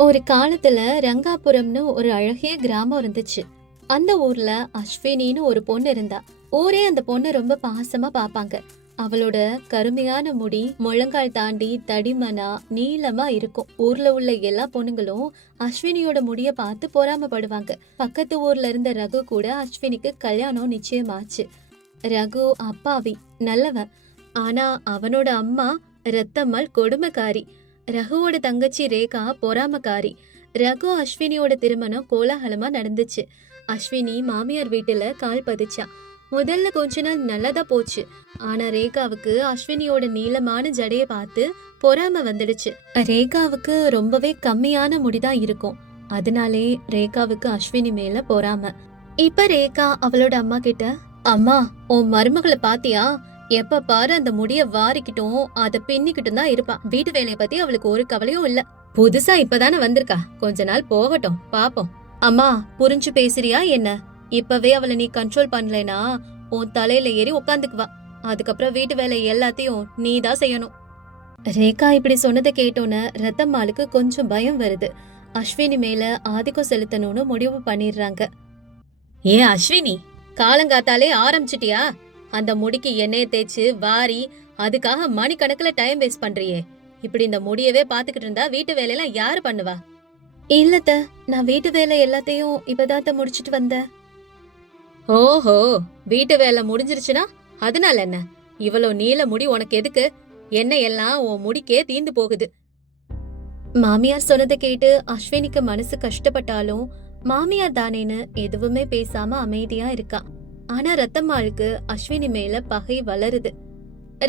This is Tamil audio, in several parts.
ஒரு காலத்துல ரங்காபுரம்னு ஒரு அழகிய கிராமம் இருந்துச்சு. அந்த ஊர்ல அஸ்வினின்னு ஒரு பொண்ணு இருந்தா. ஊரே அந்த பொண்ணு ரொம்ப பாசமா பாப்பாங்க. அவளோட கருமையான முடி முழங்கால் தாண்டி தடிமனா நீளமா இருக்கும். ஊர்ல உள்ள எல்லா பொண்ணுங்களும் அஸ்வினியோட முடிய பார்த்து பொறாமப்படுவாங்க. பக்கத்து ஊர்ல இருந்த ரகு கூட அஸ்வினிக்கு கல்யாணம் நிச்சயமாச்சு. ரகு அப்பாவி, நல்லவன். ஆனா அவனோட அம்மா ரத்தம்மாள் கொடுமைக்காரி. ரகுவோட தங்கச்சி ரேகா பொறாமக்காரி. ரகு அஸ்வினியோட திருமணம் கோலாகலமா நடந்துச்சு. அஸ்வினி மாமியார் வீட்டுல கால் பதிச்சா. முதல்ல கொஞ்ச நாள் நல்லதா போச்சு. ஆனா ரேகாவுக்கு அஸ்வினியோட நீளமான ஜடைய பார்த்து பொறாம வந்துடுச்சு. ரேகாவுக்கு ரொம்பவே கம்மியான முடிதான் இருக்கும். அதனாலே ரேகாவுக்கு அஸ்வினி மேல பொறாம. இப்ப ரேகா அவளோட அம்மா கிட்ட, அம்மா, உன் மருமகளை பாத்தியா? எப்ப பாரு அந்த முடிய வாரிக்கிட்டும் அத பின்னிக்கிட்டும் தான் இருப்பா. வீட்டு வேலைய பத்தி அவளுக்கு ஒரு கவலையும் இல்ல. புதுசா இப்பதானே வந்திருக்கா, கொஞ்ச நாள் போகட்டும், பாப்போம். அம்மா, புரிஞ்சு பேசுறியா என்ன? இப்பவே அவளை நீ கண்ட்ரோல் பண்ணலைனா உன் தலையில ஏறி உட்காந்துக்குவா. அதுக்கப்புறம் வீட்டு வேலை எல்லாத்தையும் நீ தான் செய்யணும். ரேகா இப்படி சொன்னதை கேட்டோன்னு ரத்தம்மாளுக்கு கொஞ்சம் பயம் வருது. அஸ்வினி மேல ஆதிக்கம் செலுத்தணும்னு முடிவு பண்ணிடுறாங்க. ஏன் அஸ்வினி, காலங்காத்தாலே ஆரம்பிச்சிட்டியா? அந்த முடிக்கு எண்ணெய தேய்ச்சு வாரி அதுக்காக மணிக்கணக்குல டைம் வேஸ்ட் பண்றியே. இப்படி இந்த முடியவே பாத்துக்கிட்டு இருந்தா வீட்டு வேலையெல்லாம் யாரு பண்ணுவா? இல்லத்த, நான் வீட்டு வேலை எல்லாத்தையும் இப்பதான் முடிச்சிட்டு வந்தேன். ஓஹோ, வீட்டு வேலை முடிஞ்சிருச்சுனா அதனால என்ன? இவ்வளவு நீல முடி உனக்கு எதுக்கு? எண்ணெய் எல்லாம் உன் முடிக்கே தீந்து போகுது. மாமியார் சொன்னதை கேட்டு அஸ்வினிக்கு மனசு கஷ்டப்பட்டாலும் மாமியார் தானேன்னு எதுவுமே பேசாம அமைதியா இருக்கா. ஆனா ரத்தம்மாளுக்கு அஸ்வினி மேல பகை வளருது.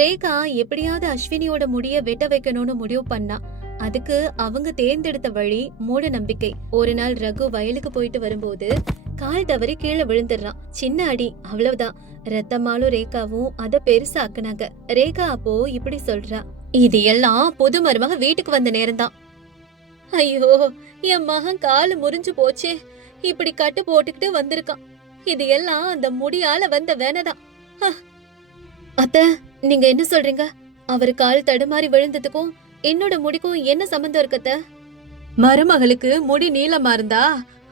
ரேகா எப்படியாவது அஸ்வினியோட முடிய வெட்ட வைக்கணும்னு முடிவு பண்ணா. அதுக்கு அவங்க தேர்ந்தெடுத்த வழி மூட நம்பிக்கை. ஒரு நாள் ரகு வயலுக்கு போயிட்டு வரும்போது கால் தவறி கீழே விழுந்துடுறான். சின்ன அடி, அவ்வளவுதான். ரத்தம்மாளும் ரேகாவும் அத பெருசா ஆக்குனாங்க. ரேகா அப்போ இப்படி சொல்றா, இது எல்லாம் புது மருமக வீட்டுக்கு வந்த நேரம்தான். ஐயோ, என் மகன் காலு முறிஞ்சு போச்சே, இப்படி கட்டு போட்டுக்கிட்டு வந்திருக்கான். இது எல்லாம் அந்த முடியால வந்த வேனதான். அத்த, நீங்க என்ன சொல்றீங்க? அவரு கால் தடுமாறி விழுந்ததுக்கும் என்னோட முடிக்கும் என்ன சம்பந்தம் இருக்கத்த? மருமகளுக்கு முடி நீளமா இருந்தா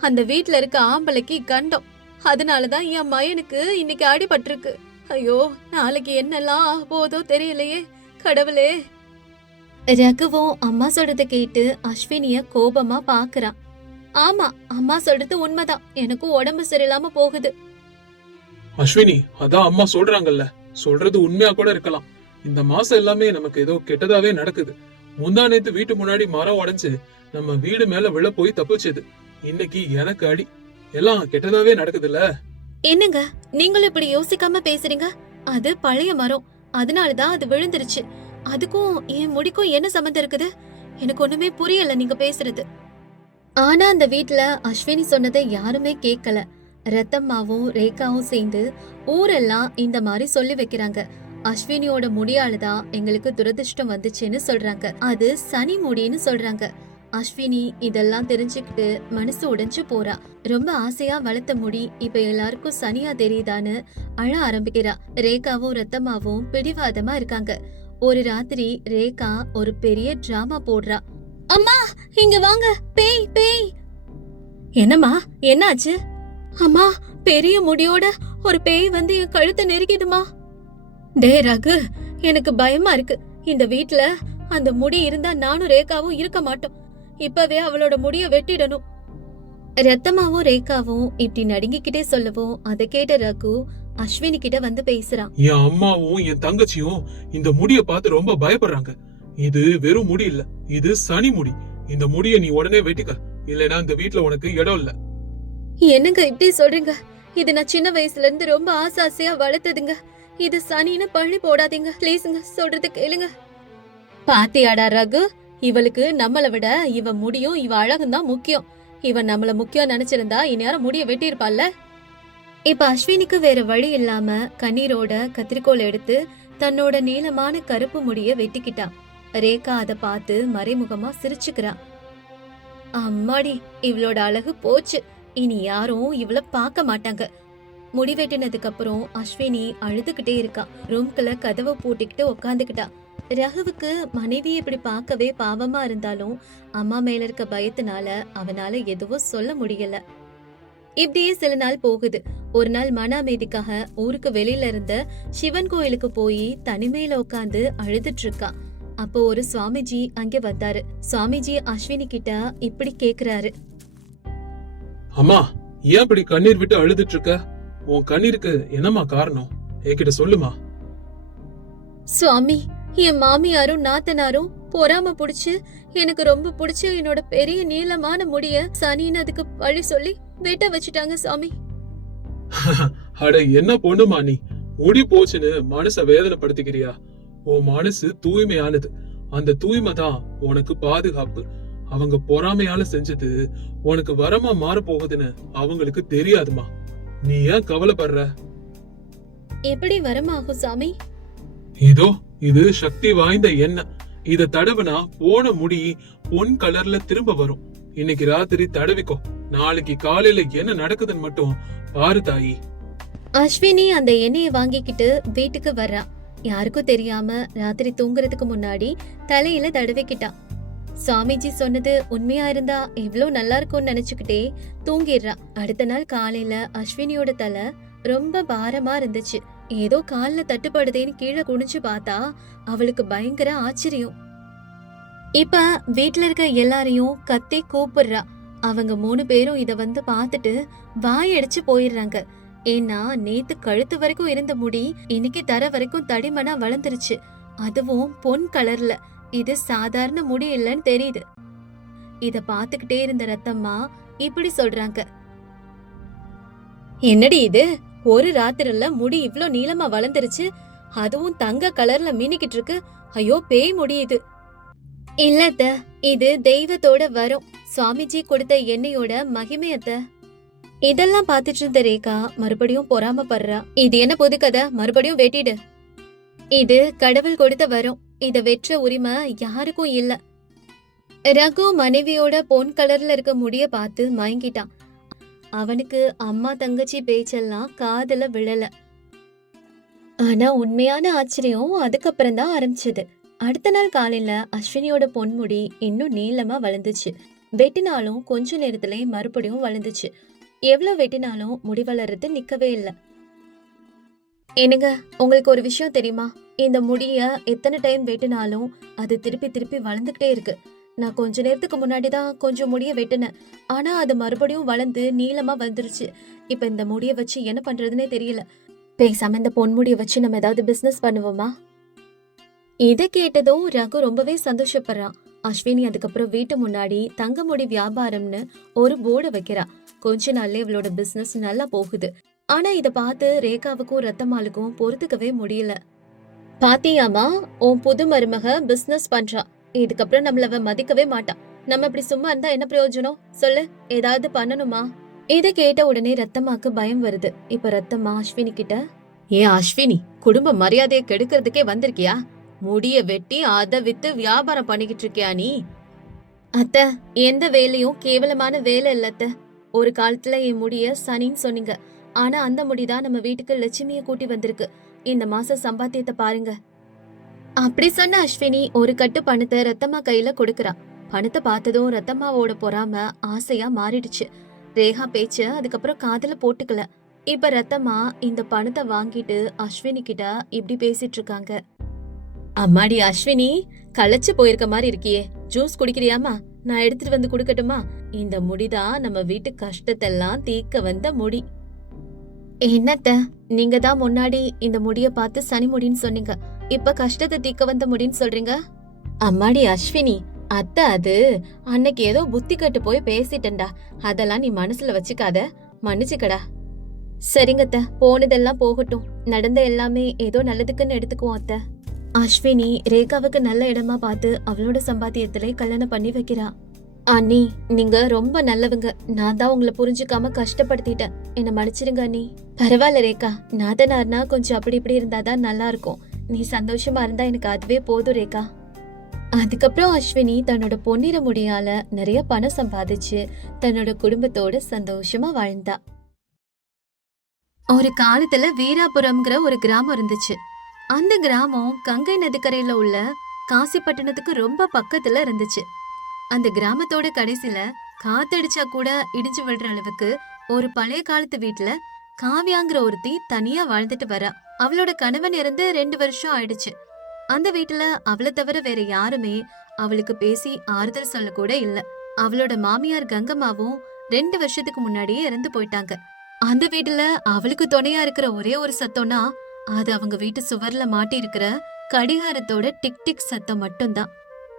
அந்த வீட்ல இருக்க ஆம்பளைக்கு கண்டம். அதனாலதான் என் மயனுக்கு இன்னைக்கு அடிபட்டிருக்கு. ஐயோ, நாளைக்கு என்னெல்லாம் ஆக போதோ தெரியலையே கடவுளே. ரகுவும் அம்மா சொல்றத கேட்டு அஸ்வினிய கோபமா பாக்குறான். ஆமா, அம்மா சொல்றது உண்மைதான். எனக்கும் உடம்பு சரியில்லாம போகுது. அஸ்வினி, அதான் அம்மா சொல்றாங்கல்ல, சொல்றது உண்மையா கூட இருக்கலாம். இந்த மாசம் எல்லாமே நமக்கு ஏதோ கெட்டதாவே நடக்குது. முந்தா நேத்து வீட்டு முன்னாடி மரம் உடைஞ்சு நம்ம வீடு மேல விழ போய் தப்பிச்சது. இன்னைக்கு எனக்கு அடி. எல்லாம் கெட்டதாவே நடக்குதுல்ல. என்னங்க, நீங்களும் இப்படி யோசிக்காம பேசுறீங்க? அது பழைய மரம், அதனாலதான் அது விழுந்துருச்சு. அதுக்கும் என் முடிக்கும் என்ன சம்பந்தம் இருக்குது? எனக்கு ஒண்ணுமே புரியல நீங்க பேசுறது. ஆனா அந்த வீட்ல அஸ்வினி சொன்னதை யாருமே கேட்கல. ரத்தம்மாவும் ரேகாவும் சேர்ந்து ஊரெல்லாம் இந்த மாதிரி சொல்லி வைக்கிறாங்க. அஸ்வினியோட முடியாலதான் எங்களுக்கு துரதிருஷ்டம் வந்துச்சுன்னு சொல்றாங்க. அது சனி முடின்னு சொல்றாங்க. அஸ்வினி இதெல்லாம் தெரிஞ்சுக்கிட்டு மனசு உடைஞ்சு போறா. ரொம்ப ஆசையா வளர்த்த முடி இப்ப எல்லாருக்கும் சனியா தெரியுதான்னு அழ ஆரம்பிக்கிறா. ரேகாவும் ரத்தம்மாவும் பிடிவாதமா இருக்காங்க. ஒரு ராத்திரி ரேகா ஒரு பெரிய டிராமா போடுறா. அம்மா, இங்க வாங்க, பேய் பேய். என்னம்மா, என்னாச்சு? அம்மா, பெரிய முடியோட ஒரு பேய் வந்து என் கழுத்தை நெருக்கிடுமா. டே ரகு, எனக்கு பயமா இருக்கு. இந்த வீட்ல அந்த முடி இருந்தா நானும் ரேகாவும் இருக்க மாட்டோம். இப்பவே அவளோட முடிய வெட்டிடணும். ரத்தமாவும் ரேகாவும் இப்படி நடுங்கிக்கிட்டே சொல்லவும் அதை கேட்ட ரகு அஸ்வினி கிட்ட வந்து பேசுறான். என் அம்மாவும் என் தங்கச்சியும் இந்த முடிய பார்த்து ரொம்ப பயப்படுறாங்க. இது வெறும் முடி இல்ல, இது சனி முடி. இந்த முடிய நீ உடனே வெட்டிக்க, இல்லனா இந்த வீட்ல உனக்கு இடம் இல்ல. என்னங்க இப்படி சொல்றீங்க? இது நான் சின்ன வயசுல இருந்து ரொம்ப ஆசையா வளர்த்ததுங்க. இது சனின்னு பழி போடாதீங்க ப்ளீஸ்ங்க, சொல்றது கேளுங்க. பாத்தியாடா ரகு, இவளுக்கு நம்மளை விட இவ முடியும் இவ அழகும் தான் முக்கியம். இவன் நம்மள முக்கியம் நினைச்சிருந்தா இந்நேரம் முடிய வெட்டி இருப்பாள்ல. இப்ப அஸ்வினிக்கு வேற வழி இல்லாம கண்ணீரோட கத்திரிக்கோல் எடுத்து தன்னோட நீளமான கருப்பு முடிய வெட்டிக்கிட்டா. ரேகா அத பார்த்து மறைமுகமா சிரிச்சுக்கிறா. அம்மாடி, இவளோட அழகு போச்சு. இனி யாரும் இவள பார்க்க மாட்டாங்க. முடி வெட்டினதுக்கு அப்புறம் அஸ்வினி அழுதுகிட்டே இருக்கா. ரூம்குள்ள கதவை பூட்டிக்கிட்டு உக்காந்துக்கிட்டா. ரகுவுக்கு மனைவியை இப்படி பார்க்கவே பாவமா இருந்தாலும் அம்மா மேல இருக்க பயத்தினால அவனால எதுவும் சொல்ல முடியல. இப்படியே சில நாள் போகுது. ஒரு நாள் மன அமைதிக்காக ஊருக்கு வெளியில இருந்த சிவன் கோயிலுக்கு போய் தனிமையில உட்காந்து அழுதுட்டு இருக்கான். அப்போ ஒரு சுவாமிஜி அங்க வந்தாரு. சுவாமிஜி அஸ்வினி கிட்ட இப்படி கேக்குறாரு. அம்மா, ஏன் இப்படி கண்ணீர் விட்டு அழுதுட்டு இருக்க? உன் கண்ணீருக்கு என்னம்மா காரணம்? என்கிட்ட சொல்லுமா. சுவாமி, என் மாமியாரும் நாத்தனாரும் பொறாம புடிச்சு எனக்கு ரொம்ப பிடிச்ச என்னோட பெரிய நீளமான முடிய சனின்னு அதுக்கு பழி சொல்லி வெட்ட வச்சுட்டாங்க சாமி. அட என்ன பொண்ணுமா நீ, முடி போச்சுன்னு மனச வேதனைப்படுத்திக்கிறியா? உன் மனசு தூய்மையானது. அந்த தூய்மை தான் உனக்கு பாதுகாப்பு. அவங்க பொறாமையால செஞ்சது உனக்கு வரமா மாற போகுதுன்னு அவங்களுக்கு தெரியாதுமா. நீ ஏன் கவலைப்படுற? எப்படி வரமாகும் சாமி? இதோ இது சக்தி வாய்ந்த எண்ணெய். இத தடவுனா போன முடி பொன் கலர்ல திரும்ப வரும். இன்னைக்கு ராத்திரி தடவிக்கோ. நாளைக்கு காலையில என்ன நடக்குதுன்னு மட்டும் பாரு தாயி. அஸ்வினி அந்த எண்ணெயை வாங்கிக்கிட்டு வீட்டுக்கு வர்றா. யாருக்கும் தெரியாம ராத்திரி தூங்குறதுக்கு முன்னாடி தலையில தடவிக்கிட்டான். சுவாமிஜி சொன்னது உண்மையா இருந்தா எவ்வளவு நல்லா இருக்கும்னு நினைச்சுக்கிட்டே தூங்கிடுறா. அடுத்த நாள் காலையில அஸ்வினியோட தலை ரொம்ப பாரமா இருந்துச்சு. ஏதோ கால்ல தட்டுப்படுதேன்னு கீழே குனிஞ்சு பார்த்தா அவளுக்கு பயங்கர ஆச்சரியம். இப்ப வீட்டுல இருக்க எல்லாரையும் கத்தி கூப்பிடுறா. அவங்க 3 பேரும் இத வந்து பார்த்துட்டு வாயடிச்சு போயிடுறாங்க. ஏன்னா நேத்து கழுத்து வரைக்கும் இருந்த முடி இன்னைக்கு தர வரைக்கும் தடிமனா வளர்ந்துருச்சு. அதுவும் பொன் கலர்ல. இது சாதாரண முடி இல்லன்னு தெரியுது. இத பாத்துக்கிட்டே இருந்த ரத்தம்மா இப்படி சொல்றாங்க. என்னடி இது, ஒரு ராத்திரில முடி இவ்ளோ நீளமா வளர்ந்துருச்சு, அதுவும் தங்க கலர்ல மின்னிக்கிட்டு இருக்கு. ஐயோ, பேய் முடி இது. இல்லத்த, இது தெய்வத்தோட வரும். சுவாமிஜி கொடுத்த எண்ணெயோட மகிமையத்த. இதெல்லாம் பாத்துட்டு இருந்த ரேகா மறுபடியும் பொறாமப்படுறா. இது என்ன புது கதை? மறுபடியும் வெட்டிடு. இது கடவுள் கொடுத்த வரும். இத வெற்ற உரிமை யாருக்கும் இல்ல. ரகு மனைவியோட பொன் கலர்ல இருக்க முடிய பார்த்து மயங்கிட்டான். அவனுக்கு அம்மா தங்கச்சி பேச்செல்லாம் காதுல விழல. ஆனா உண்மையான ஆச்சரியம் அதுக்கப்புறம் தான் ஆரம்பிச்சது. அடுத்த நாள் காலையில அஸ்வினியோட பொன்முடி இன்னும் நீளமா வளர்ந்துச்சு. வெட்டினாலும் கொஞ்ச நேரத்திலே மறுபடியும் வளர்ந்துச்சு. எவ்வளவு வெட்டினாலும் முடி வளர்றது நிக்கவே இல்ல. என்னங்க, உங்களுக்கு ஒரு விஷயம் தெரியுமா? இந்த முடிய எத்தனை டைம் வெட்டினாலும் அது திருப்பி திருப்பி வளர்ந்துகிட்டே இருக்கு. நான் கொஞ்ச நேரத்துக்கு முன்னாடிதான் கொஞ்சம் முடிய வெட்டினேன். ஆனா அது மறுபடியும் வளர்ந்து நீளமா வந்துருச்சு. இப்ப இந்த முடிய வச்சு என்ன பண்றதுன்னே தெரியல. பேசாம இந்த பொன்முடிய வச்சு நம்ம ஏதாவது பிசினஸ் பண்ணுவோமா? இத கேட்டதும் ரகு ரொம்பவே சந்தோஷப்படுறான். அஸ்வினி அதுக்கப்புறம் வீட்டு முன்னாடி தங்க முடி வியாபாரம்னு ஒரு போர்டு வைக்கிறா. கொஞ்ச நாள்ல இவளோட பிசினஸ் நல்லா போகுது. ஆனா இத பார்த்து ரேகாவுக்கும் ரத்தம்மாளுக்கும் பொறுத்துக்கவே முடியல. பாத்தியாமா, உன் புது மருமக பிசினஸ் பண்றா. இதுக்கப்புறம் நம்மள அவ மதிக்கவே மாட்டான். நம்ம இப்படி சும்மா இருந்தா என்ன பிரயோஜனம் சொல்லு? ஏதாவது பண்ணணுமா? இத கேட்ட உடனே ரத்தம்மாக்கு பயம் வருது. இப்ப ரத்தம்மா அஸ்வினி கிட்ட, ஏன் அஸ்வினி, குடும்ப மரியாதையை கெடுக்கிறதுக்கே வந்திருக்கியா? முடிய வெட்டி அத வித்து வியாபாரம் பண்ணிக்கிட்டு இருக்கியா நீ? அத்த, எந்த வேலையும் கேவலமான வேலை இல்லத்த. ஒரு காலத்துல என் முடிய சனின்னு சொன்னீங்க. ஆனா அந்த முடிதான் நம்ம வீட்டுக்கு லட்சுமிய கூட்டி வந்திருக்கு. இந்த மாச சம்பாத்தியத்தை பாருங்க. அப்படி சொன்ன அஸ்வினி ஒரு கட்டு பணத்தை ரத்தம்மா கையில கொடுக்கறா. பணத்தை பார்த்ததும் ரத்தம்மாவோட பொறாம ஆசையா மாறிடுச்சு. ரேகா பேச்ச அதுக்கப்புறம் காதுல போட்டுக்கல. இப்ப ரத்தம்மா இந்த பணத்தை வாங்கிட்டு அஸ்வினி கிட்ட இப்படி பேசிட்டு இருக்காங்க. அம்மாடி அஸ்வினி, களைச்சு போயிருக்க மாதிரி இருக்கியே, ஜூஸ் குடிக்கிறியாமா? நான் எடுத்துட்டு வந்து குடுக்கட்டுமா? இந்த முடிதான் நம்ம வீட்டு கஷ்டத்தெல்லாம் தீர்க்க வந்த முடி. என்னத்த, நீங்க தான் முன்னாடி இந்த முடிய பார்த்து சனி முடின்னு சொன்னீங்க. இப்ப கஷ்டத்தை தீர்க்க வந்த முடின்னு சொல்றீங்க. அம்மாடி அஸ்வினி, அத்த அது அன்னைக்கு ஏதோ புத்தி கட்டு போய் பேசிட்டேன்டா. அதெல்லாம் நீ மனசுல வச்சுக்காத, மன்னிச்சுக்கடா. சரிங்கத்த, போனதெல்லாம் போகட்டும். நடந்த எல்லாமே ஏதோ நல்லதுக்குன்னு எடுத்துக்குவோம் அத்த. அஸ்வினி ரேகாவுக்கு நல்ல இடமா பார்த்து அவளோட சம்பாத்தியத்திலே கல்யாணம் பண்ணி வைக்கிறா. அண்ணி, நீங்க ரொம்ப நல்லவங்க. நான் தான் உங்களை புரிஞ்சுக்காம கஷ்டப்படுத்திட்டேன். என்ன மன்னிச்சிருங்க அண்ணி. பரவாயில்ல ரேகா, நாதனார்னா கொஞ்சம் அப்படி இப்படி இருந்தாதான் நல்லா இருக்கும். நீ சந்தோஷமா இருந்தா எனக்கு அதுவே போதும் ரேகா. அதுக்கப்புறம் அஸ்வினி தன்னோட பொன்னிற முடியால நிறைய பணம் சம்பாதிச்சு தன்னோட குடும்பத்தோட சந்தோஷமா வாழ்ந்தா. ஒரு காலத்துல வீராபுரம்ங்கிற ஒரு கிராமம் இருந்துச்சு. அந்த கிராமம் கங்கை நதிக்கரையில உள்ள காசிப்பட்டினத்துக்கு ரொம்ப பக்கத்துல இருந்துச்சு. அந்த கிராமத்தோட கடைசில காத்தடிச்சா கூட இடிஞ்சு விழுற அளவுக்கு ஒரு பழைய காலத்து வீட்டுல காவியாங்கிற ஒருத்தி தனியா வாழ்ந்துட்டு வரா. அவளோட கணவன் இறந்து 2 வருஷம் ஆயிடுச்சு. அந்த வீட்டுல அவளை தவிர வேற யாருமே அவளுக்கு பேசி ஆறுதல் சொல்ல கூட இல்ல. அவளோட மாமியார் கங்கம்மாவும் 2 வருஷத்துக்கு முன்னாடியே இறந்து போயிட்டாங்க. அந்த வீட்டுல அவளுக்கு துணையா இருக்கிற ஒரே ஒரு சத்தம்னா அது அவங்க வீட்டு சுவர்ல மாட்டி இருக்கிற கடிகாரத்தோட டிக் டிக் சத்தம் மட்டும்தான்.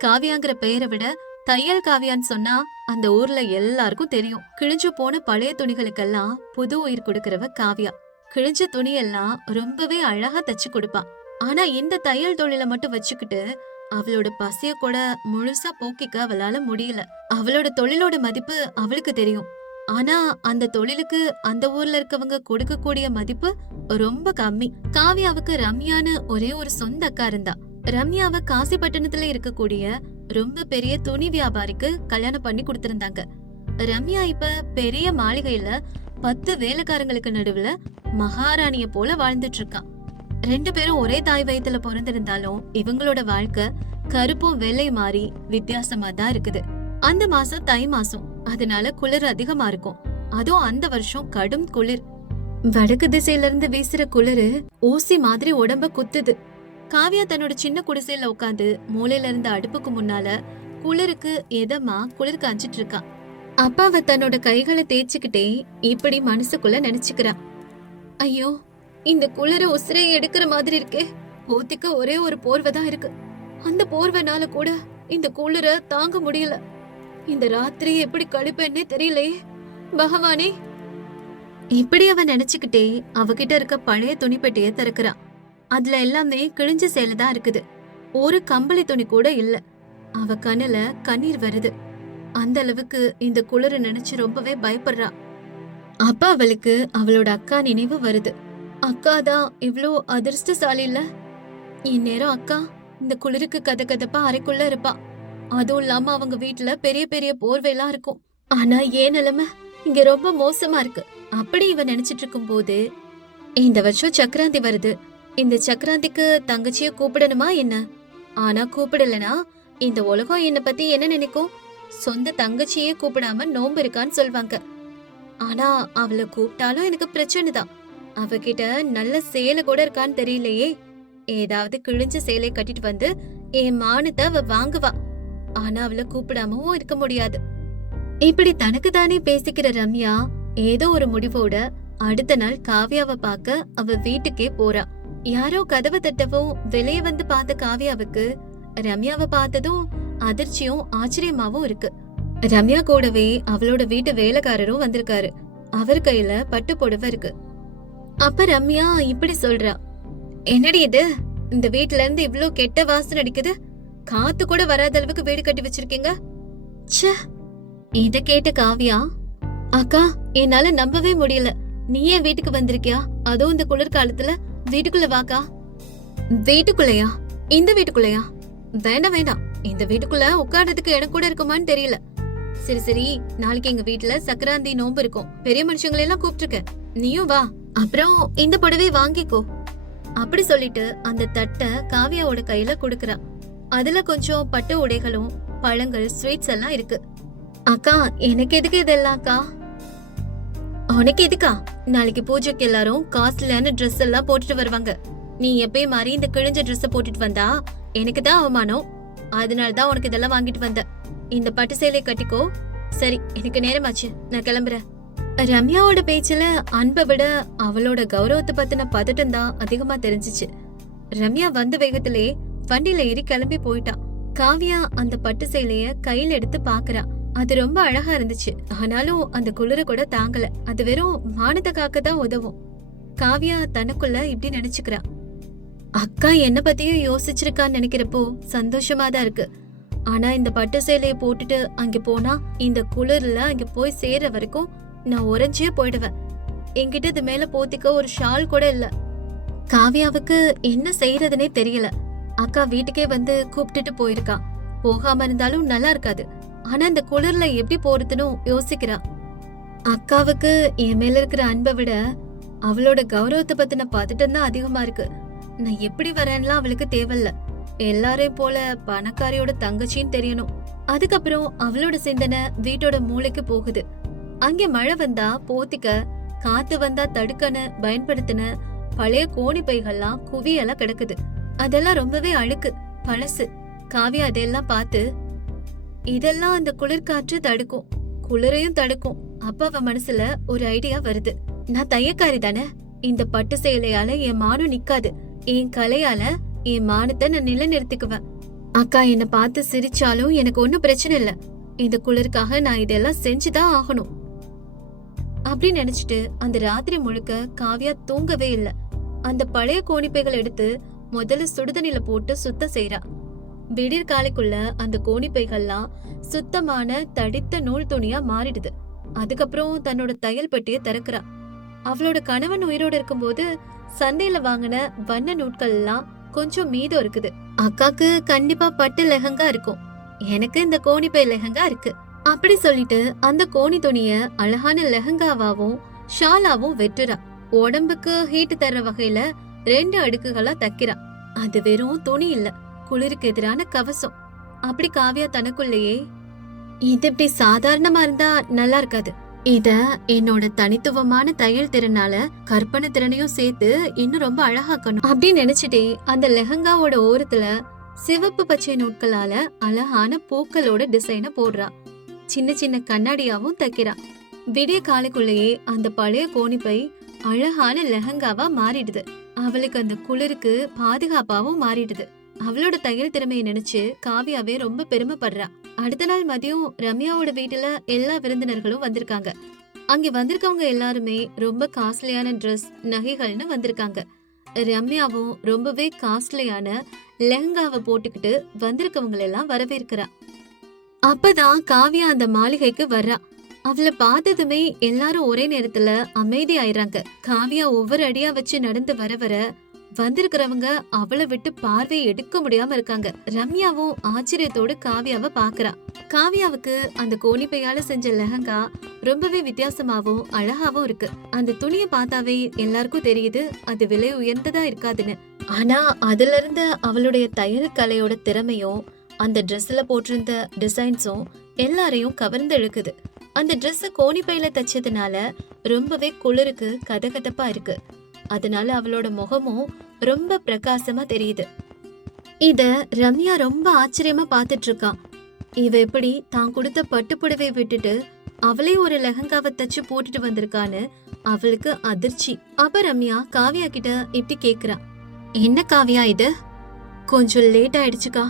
காவியாங்கிற பெயரை விட தையல் காவியான்னு சொன்னா அந்த ஊர்ல எல்லாருக்கும் தெரியும். கிழிஞ்சு போன பழைய துணிகளுக்கெல்லாம் புது உயிர் கொடுக்கறவ காவியா. கிழிஞ்ச துணியெல்லாம் ரொம்பவே அழகா தச்சு கொடுப்பா. ஆனா இந்த தையல் தொழில மட்டும் வச்சுக்கிட்டு அவளோட பசிய கூட முழுசா போக்கிக்க அவளால முடியல. அவளோட தொழிலோட மதிப்பு அவளுக்கு தெரியும். ஆனா அந்த தொழிலுக்கு அந்த ஊர்ல இருக்கவங்க கொடுக்கக்கூடிய மதிப்பு ரொம்ப கம்மி. காவியாவுக்கு ரம்யான்னு ஒரே ஒரு சொந்த அக்கா இருந்தா. ரம்யாவை காசிப்பட்டினத்துல இருக்கக்கூடிய ரொம்ப பெரிய துணி வியாபாரிக்கு கல்யாணம் பண்ணி கொடுத்திருந்தாங்க. ரம்யா இப்ப பெரிய மாளிகையில 10 வேலைக்காரங்களுக்கு நடுவுல மகாராணிய போல வாழ்ந்துட்டு இருக்கா. 2 பேரும் ஒரே தாய் வயித்துல பிறந்திருந்தாலும் இவங்களோட வாழ்க்கை கருப்பும் வெள்ளை மாறி வித்தியாசமா தான் இருக்குது. அந்த மாசம் தை மாசம், அதனால குளிர் அதிகமா இருக்கும். அதுவும் அந்த வருஷம் கடும் குளிர். வடக்கு திசையில இருந்து வீசுற குளிரு ஊசி மாதிரி உடம்ப குத்துது. காவியா தன்னோட சின்ன குடிசையில உட்காந்து மூலையில இருந்த அடுப்புக்கு முன்னால குளிருக்கு எதமா குளிர் காஞ்சிட்டு இருக்கா. அப்பாவ தன்னோட கைகளை தேய்ச்சிக்கிட்டே இப்படி மனசுக்குள்ள நினைச்சுக்கிறா. ஐயோ, இந்த குளிர உசிரை எடுக்கிற மாதிரி இருக்கே. போத்திக்க ஒரே ஒரு போர்வை தான் இருக்கு. அந்த போர்வைனால கூட இந்த குளிர தாங்க முடியல. இந்த ராத்திரி எப்படி கழிப்பேன்னே தெரியலையே பகவானே. இப்படி அவ நினைச்சுக்கிட்டே அவகிட்ட இருக்க பழைய துணிப்பெட்டிய திறக்கிறா. அதுல எல்லாமே கிழிஞ்ச சேலைதான் இருக்குது. ஒரு கம்பளி துணி கூட இல்ல. அவ கண்ணுல கண்ணீர் வருது. அந்த அளவுக்கு இந்த குளிர நினைச்சு ரொம்பவே பயப்படுறா. அப்ப அவளுக்கு அவளோட அக்கா நினைவு வருது. அக்கா தான் இவ்ளோ அதிர்ஷ்டசாலி இல்ல. இந்நேரம் அக்கா இந்த குளிருக்கு கதகதப்பா அறைக்குள்ள இருப்பா. அதுவும் இல்லாம அவங்க வீட்டுல பெரிய பெரிய போர்வையெல்லாம் இருக்கும். ஆனா ஏன் நிலைமை இங்க ரொம்ப மோசமா இருக்கு. அப்படி இவ நினைச்சிட்டு இருக்கும் போது இந்த வருஷம் சக்கராந்தி வருது. இந்த சக்கராந்திக்கு தங்கச்சிய கூப்பிடணுமா என்ன? ஆனா கூப்பிடலனா இந்த உலகம் என்ன பத்தி என்ன நினைக்கும்? சொந்த தங்கச்சியே கூப்பிடாம நோம்பு இருக்கான்னு சொல்வாங்க. ஆனா அவளை கூப்பிட்டாலும் எனக்கு பிரச்சனை தான். அவகிட்ட நல்ல சேலை கூட இருக்கான்னு தெரியலையே. ஏதாவது கிழிஞ்ச சேலை கட்டிட்டு வந்து என் மானத்தை அவ வாங்குவா. ஆனா அவளை கூப்பிடாமவும் இருக்க முடியாது. இப்படி தனக்கு தானே பேசிக்கிற ரம்யா ஏதோ ஒரு முடிவோட அடுத்த நாள் காவியாவை பார்க்க அவ வீட்டுக்கே போறா. யாரோ கதவை தட்டவும் வெளியே வந்து பார்த்த காவியாவுக்கு ரம்யாவை பார்த்ததும் அதிர்ச்சியும் ஆச்சரியமாவும் இருக்கு. ரம்யா கூடவே அவளோட வீட்டு வேலைக்காரரும் வந்திருக்காரு. அவர் கையில பட்டு புடவை இருக்கு. அப்ப ரம்யா இப்படி சொல்றா, என்னடி இது? இந்த வீட்டுல இருந்து இவ்ளோ கெட்ட வாசனை அடிக்குது. காத்து கூட வராத அளவுக்கு வீடு கட்டி வச்சிருக்கீங்க. ச்சே. இத கேட்ட காவியா, அக்கா என்னால நம்பவே முடியல. நீ ஏன் வீட்டுக்கு வந்திருக்கியா? அதுவும் இந்த குளிர்காலத்துல வீட்டுக்குள்ள வாக்கா. வீட்டுக்குள்ளயா? இந்த வீட்டுக்குள்ளயா? வேண்டாம் வேண்டாம், இந்த வீட்டுக்குள்ள உட்கார்றதுக்கு இடம் கூட இருக்குமான்னு தெரியல. சரி சரி, நாளைக்கு எங்க வீட்டுல சக்கராந்தி நோம்பு இருக்கும். பெரிய மனுஷங்களை எல்லாம் கூப்பிட்டுருக்க, நீயும் வா. அப்புறம் இந்த புடவை வாங்கிக்கோ. அப்படி சொல்லிட்டு அந்த தட்டை காவியாவோட கையில குடுக்கறா. அதுல கொஞ்சம் பட்டு உடைகளும் பழங்கள் ஸ்வீட்ஸ் எல்லாம் இருக்கு. அக்கா எனக்கு எதுக்கு இதெல்லாம் அக்கா? உனக்கு எதுக்கா? நாளைக்கு பூஜைக்கு எல்லாரும் காஸ்ட்லியான ட்ரெஸ் எல்லாம் போட்டுட்டு வருவாங்க. நீ எப்பயும் மாதிரி இந்த கிழிஞ்ச ட்ரெஸ் போட்டுட்டு வந்தா எனக்கு தான் அவமானம். அதனாலதான் உனக்கு இதெல்லாம் வாங்கிட்டு வந்த. இந்த பட்டு சேலை கட்டிக்கோ. சரி, எனக்கு நேரமாச்சு, நான் கிளம்புறேன். ரம்யாவோட பேச்சுல அன்பை விட அவளோட கௌரவத்தை பத்தின பதட்டம் தான் அதிகமா தெரிஞ்சிச்சு. ரம்யா வந்த வேகத்திலே வண்டியில ஏறி கிளம்பி போயிட்டா. காவியா அந்த பட்டு சேலைய கையில எடுத்து பாக்குறா. அது ரொம்ப அழகா இருந்துச்சு. ஆனாலும் அந்த குளிர கூட தாங்கல. அது வெறும் மானத்தை காக்க தான் உதவும். காவியா தனக்குள்ள இப்படி நினைச்சுக்கிறா. அக்கா என்ன பத்தியும் யோசிச்சிருக்கான்னு நினைக்கிறப்போ சந்தோஷமா தான் இருக்கு. ஆனா இந்த பட்டு சேலைய போட்டுட்டு அங்க போனா இந்த குளிர்ல அங்க போய் சேர்ற வரைக்கும் நான் உறைஞ்சே போயிடுவேன். என்கிட்ட இது மேல போத்திக்க ஒரு ஷால் கூட இல்ல. காவியாவுக்கு என்ன செய்யறதுனே தெரியல. அக்கா வீட்டுக்கே வந்து கூப்பிட்டுட்டு போயிருக்கா. போகாம இருந்தாலும் நல்லா இருக்காது. ஆனா இந்த குளிர்ல எப்படி போறதுன்னு யோசிக்கிறா. அக்காவுக்கு என் மேல இருக்கிற அன்பை விட அவளோட கௌரவத்தை பத்தின பதட்டம் தான் அதிகமா இருக்கு. நான் எப்படி வரேன்லாம் அவளுக்கு தேவையில்ல. எல்லாரையும் போல பணக்காரியோட தங்கச்சின்னு தெரியணும். அதுக்கப்புறம் அவளோட சிந்தனை வீட்டோட மூளைக்கு போகுது. அங்க மழை வந்தா போத்திக்க, காத்து வந்தா தடுக்கன்னு பயன்படுத்தின பழைய கோணி பைகள்லாம் குவியெல்லாம் கிடக்குது. அதெல்லாம் ரொம்பவே அழுக்கு, பழசு. காவியா அதெல்லாம் பார்த்து, இதெல்லாம் அந்த குளிர்காற்று தடுக்கும், குளிரையும் தடுக்கும். அப்ப அவ மனசுல ஒரு ஐடியா வருது. நான் தையக்காரி தானே, இந்த பட்டு சேலையால என் மானம் நிக்காது. என் கலையால என் மானத்தை நான் நிலைநிறுத்திக்குவேன். அக்கா என்ன பார்த்து சிரிச்சாலும் எனக்கு ஒன்னும் பிரச்சனை இல்ல. இந்த குளிருக்காக நான் இதெல்லாம் செஞ்சுதான் ஆகணும் அப்படின்னு நினைச்சிட்டு அந்த ராத்திரி முழுக்க காவியா தூங்கவே இல்ல. அந்த பழைய கோணிப்பைகள் எடுத்து முதல்ல சுடுதண்ணில போட்டு சுத்தம் செய்யறா. விடிர் காலைக்குள்ள அந்த கோணிப்பைகள்லாம் சுத்தமான தடித்த நூல் துணியா மாறிடுது. அதுக்கப்புறம் தன்னோட தையல் பெட்டியை திறக்கிறா. அவளோட கணவன் உயிரோட இருக்கும்போது சந்தையில வாங்கின வண்ண நூட்கள் எல்லாம் கொஞ்சம் மீதம் இருக்குது. அக்காக்கு கண்டிப்பா பட்டு லெஹங்கா இருக்கும், எனக்கு இந்த கோணிப்பை லெஹங்கா இருக்கு அப்படி சொல்லிட்டு அந்த கோணி துணிய அழகான லெஹங்காவாவும் ஷாலாவும் வெட்டுறா. உடம்புக்கு ஹீட் தர்ற வகையில 2 அடுக்குகளா தைக்கிறா. அது வெறும் துணி இல்ல, குளிருக்கு எதிரான கவசம். அப்படி காவியா தனக்குள்ளேயே, இது இப்படி சாதாரணமா இருந்தா நல்லா இருக்காது. இத என்னோட தனித்துவமான தையல் திறனால கற்பனை திறனையும் சேர்த்து இன்னும் ரொம்ப அழகாக்கணும் அப்படின்னு நினைச்சிட்டே அந்த லெஹங்காவோட ஓரத்துல சிவப்பு பச்சை நூட்களால அழகான பூக்களோட டிசைனை போடுறா. சின்ன சின்ன கண்ணாடியாவும் தைக்கிறா. விடிய காலைக்குள்ளேயே அந்த பழைய கோணிப்பை அழகான லெஹங்காவா மாறிடுது. அவளுக்கு அந்த குளிருக்கு பாதுகாப்பாவும் மாறிடுது. அவளோட தையல் திறமையை நினைச்சு காவியாவே ரொம்ப பெருமைப்படுறா. அடுத்த நாள் மதியம் ரம்யாவோட வீட்டுல எல்லா விருந்தினர்களும் வந்திருக்காங்க. அங்க வந்திருக்கவங்க எல்லாருமே ரொம்ப காஸ்ட்லியான ட்ரெஸ், நகைகள்னு வந்திருக்காங்க. ரம்யாவும் ரொம்பவே காஸ்ட்லியான லெஹங்காவை போட்டுக்கிட்டு வந்திருக்கவங்க எல்லாம் வரவேற்கிறா. அப்பதான் காவியா அந்த மாளிகைக்கு வர்றா. அவளை பார்த்ததுமே எல்லாரும் ஒரே நேரத்துல அமைதி ஆயிடுறாங்க. காவியா ஒவ்வொரு அடியா வச்சு நடந்து வர வர வந்திருக்கிறவங்க அவளை விட்டு பார்வையை எடுக்க முடியாம இருக்காங்க. ரம்யாவும் ஆச்சரியத்தோடு காவியாவை பாக்குறா. காவியாவுக்கு அந்த கோணிப்பையால செஞ்ச லெஹங்கா ரொம்பவே வித்தியாசமாவும் அழகாவும் இருக்கு. அந்த துணியை பார்த்தாவே எல்லாருக்கும் தெரியுது அது விலை உயர்ந்ததா இருக்காதுன்னு. ஆனா அதுல இருந்த அவளுடைய தையல் கலையோட திறமையும் அந்த ட்ரெஸ்ல போட்டிருந்த டிசைன்ஸும் எல்லாரையும் கவர்ந்து இழுக்குது. அந்த ட்ரெஸ் கோணிப்பையில தச்சதுனால ரொம்பவே குளிருக்கு கதகதப்பா இருக்கு. அதனால அவளோட முகமும் ரொம்ப பிரகாசமா தெரியுது. இத ரம்யா ரொம்ப ஆச்சரியமா பாத்துட்டு இருக்கா. இவ எப்படி தான் கொடுத்த பட்டுப்புடவை விட்டுட்டு அவளே ஒரு லெஹங்காவை தச்சு போட்டுட்டு வந்திருக்கான்னு அவளுக்கு அதிர்ச்சி. அப்ப ரம்யா காவியா கிட்ட இப்படி கேக்குறா, என்ன காவியா இது, கொஞ்சம் லேட் ஆயிடுச்சுக்கா.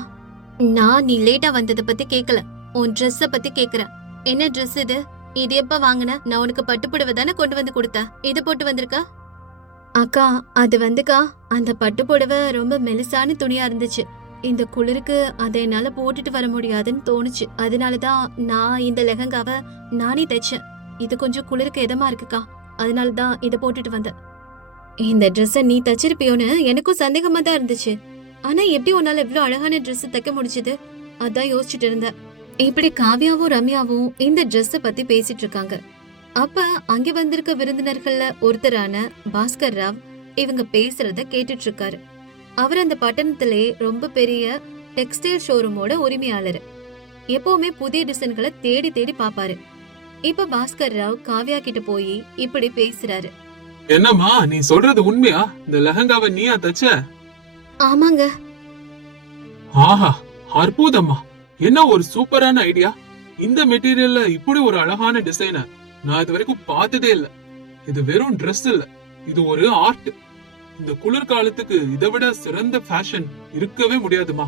நான் நீ லேட்டா வந்ததை பத்தி கேக்கல, உன் ட்ரெஸ்ஸ பத்தி கேக்குறேன். என்ன ட்ரெஸ் இது, இது எப்ப வாங்கின? நான் உனக்கு பட்டுப்புடவை தானே கொண்டு வந்து கொடுத்த, இது போட்டு வந்திருக்கா? அக்கா அது வந்துக்கா, அந்த பட்டுப்புடவை ரொம்ப மெலிசான துணியா இருந்துச்சு. இந்த குளிருக்கு அதை என்னால போட்டுட்டு வர முடியாதுன்னு தோணுச்சு. அதனாலதான் நான் இந்த லெஹங்காவை நானே தைச்சேன். இது கொஞ்சம் குளிருக்கு இதமா இருக்குக்கா, அதனாலதான் இதை போட்டுட்டு வந்தேன். இந்த ட்ரெஸ்ஸ நீ தச்சிருப்பியோன்னு எனக்கும் சந்தேகமா தான் இருந்துச்சு. ஆனா எப்படி உன்னால இவ்ளோ அழகான ட்ரெஸ் தைக்க முடிச்சது, அதான் யோசிச்சுட்டு இருந்தேன். இப்படி காவியாவும் ரம்யாவும் இந்த ட்ரெஸ்ஸ பத்தி பேசிட்டு இருக்காங்க. அப்ப அங்க வந்திருக்க விருந்தினர்கள்ல ஒருத்தரான பாஸ்கர் ராவ் இவங்க பேசுறத கேட்டுட்டு இருக்காரு. அவர் அந்த பட்டணத்திலே ரொம்ப பெரிய டெக்ஸ்டைல் ஷோரூமோட உரிமையாளர். எப்பவுமே புதிய டிசைன்களை தேடி தேடி பாப்பாரு. இப்ப பாஸ்கர் ராவ் காவியா கிட்ட போய் இப்படி பேசுறாரு. என்னம்மா நீ சொல்றது உண்மையா? இந்த லெஹங்காவை நீயா தச்ச? ஆமாங்க. ஆஹா, அற்புதம்மா, என்ன ஒரு சூப்பரான ஐடியா. இந்த மெட்டீரியல்ல இப்படி ஒரு அழகான டிசைனை நான் இது வரைக்கும் பார்த்ததே இல்ல. இது வெறும் ட்ரெஸ் இல்ல, இது ஒரு ஆர்ட். இந்த குளிர்காலத்துக்கு இதை விட சிறந்த ஃபேஷன் இருக்கவே முடியாதுமா.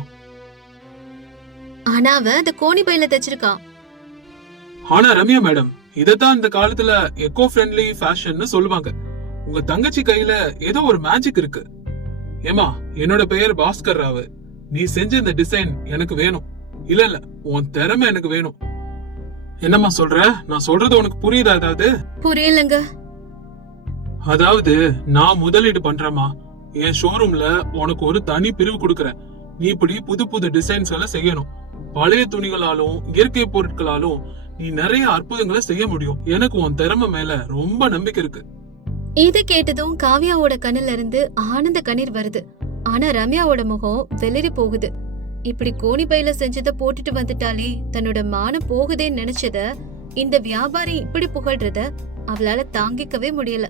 ஆனா அவ அந்த கோணி பையில தச்சிருக்கா. ஆனா ரம்யா மேடம், இதத்தான் இந்த காலத்துல எக்கோ ஃப்ரெண்ட்லி ஃபேஷன்னு சொல்லுவாங்க. உங்க தங்கச்சி கையில ஏதோ ஒரு மேஜிக் இருக்கு. ஏமா, என்னோட பெயர் பாஸ்கர் ராவ். நீ செஞ்ச இந்த டிசைன் எனக்கு வேணும். இல்ல இல்ல, உன் திறமை எனக்கு வேணும். என்னம்மா சொல்ற? நான் சொல்றது உனக்கு புரியுதா? ஏதாவது புரியலங்க. அதாவது நான் முதலீடு பண்றேமா, என் ஷோரூம்ல உனக்கு ஒரு தனி பிரிவு கொடுக்கறேன். நீ இப்படி புது புது டிசைன்ஸ் எல்லாம் செய்யணும். பழைய துணிகளாலும் இயற்கை பொருட்களாலும் நீ நிறைய அற்புதங்களை செய்ய முடியும். எனக்கு உன் திறமை மேல ரொம்ப நம்பிக்கை இருக்கு. இத கேட்டதும் காவியாவோட கண்ணுல இருந்து ஆனந்த கண்ணீர் வருது. ஆனா ரம்யாவோட முகம் வெளிரி போகுது. இப்படி கோணி பையில செஞ்சத போட்டுட்டு வந்துட்டாலே தன்னோட மானம் போகுதேன்னு நினைச்சத இந்த வியாபாரி இப்படி புகழ்றத அவளால தாங்கிக்கவே முடியல.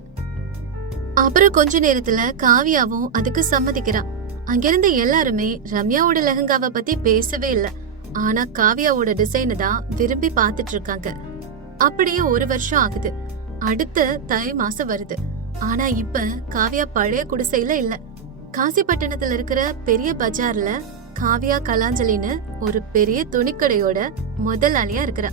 அப்புறம் கொஞ்ச நேரத்துல காவியாவும் அதுக்கு சம்மதிக்கிறான். அங்கிருந்த எல்லாருமே ரம்யாவோட லெஹங்காவை பத்தி பேசவே இல்ல. ஆனா காவியாவோட டிசைனை தான் விரும்பி பாத்துட்டு இருக்காங்க. அப்படியே ஒரு வருஷம் ஆகுது. அடுத்த தை மாசம் வருது. ஆனா இப்ப காவியா பழைய குடிசையில இல்ல. காசிப்பட்டணத்துல இருக்கிற பெரிய பஜார்ல காவியா கலாஞ்சலின்னு ஒரு பெரிய துணிக்கடையோட முதலாளியா இருக்கிறா.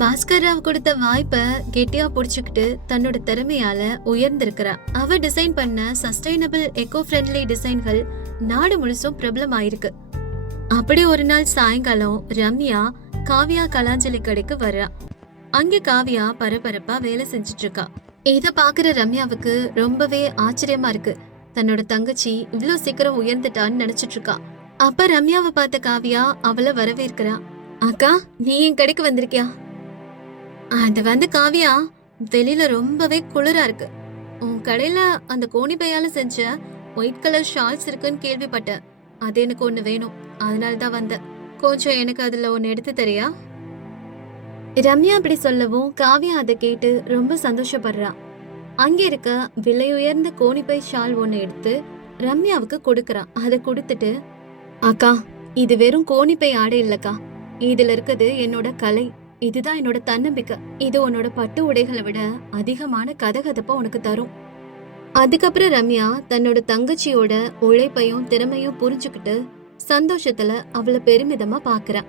பாஸ்கர் ராவ் கொடுத்த வாய்ப்பை கெட்டியா புடிச்சுக்கிட்டு தன்னோட திறமையால உயர்ந்திருக்கிறா. அவ டிசைன் பண்ண சஸ்டைனபிள் எக்கோ ஃப்ரெண்ட்லி டிசைன்கள் நாடு முழுசும் பிரபலம் ஆயிருக்கு. அப்படி ஒரு நாள் சாயங்காலம் ரம்யா காவியா கலாஞ்சலி கடைக்கு வர்றா. அங்க காவியா பரபரப்பா வேலை செஞ்சுட்டு இருக்கா. இத பாக்குற ரம்யாவுக்கு ரொம்பவே ஆச்சரியமா இருக்கு. தன்னோட தங்கச்சி இவ்ளோ சீக்கிரம் உயர்ந்துட்டான்னு நினைச்சிட்டு இருக்கா. அப்ப ரம்யாவை பார்த்த காவியா அவளை வரவேற்கிறா. அக்கா, நீ என் கடைக்கு வந்திருக்கியா? அது வந்து காவியா, வெளியில ரொம்பவே குளிரா இருக்கு. உன் கடையில அந்த கோணி பையால செஞ்ச ஒயிட் கலர் ஷால்ஸ் இருக்குன்னு கேள்விப்பட்டேன். அது எனக்கு ஒண்ணு வேணும், அதனாலதான் வந்தேன். கொஞ்சம் எனக்கு அதுல ஒண்ணு எடுத்து தரியா? ரம்யா அப்படி சொல்லவும் காவியா அதை கேட்டு ரொம்ப சந்தோஷப்படுறா. அங்க இருக்க விலை உயர்ந்த கோணிப்பை ஷால் ஒண்ணு எடுத்து ரம்யாவுக்கு கொடுக்கறா. அதை கொடுத்துட்டு, அக்கா, இது வெறும் கோணிப்பை ஆடை இல்லக்கா, இதுல இருக்குது என்னோட கலை, இதுதான் என்னோட தன்னம்பிக்கை. இது உன்னோட பட்டு உடைகளை விட அதிகமான கதகதப்ப உனக்கு தரும். அதுக்கப்புறம் ரம்யா தன்னோட தங்கச்சியோட உழைப்பையும் திறமையும் புரிஞ்சுக்கிட்டு சந்தோஷத்துல அவளை பெருமிதமா பாக்குறா.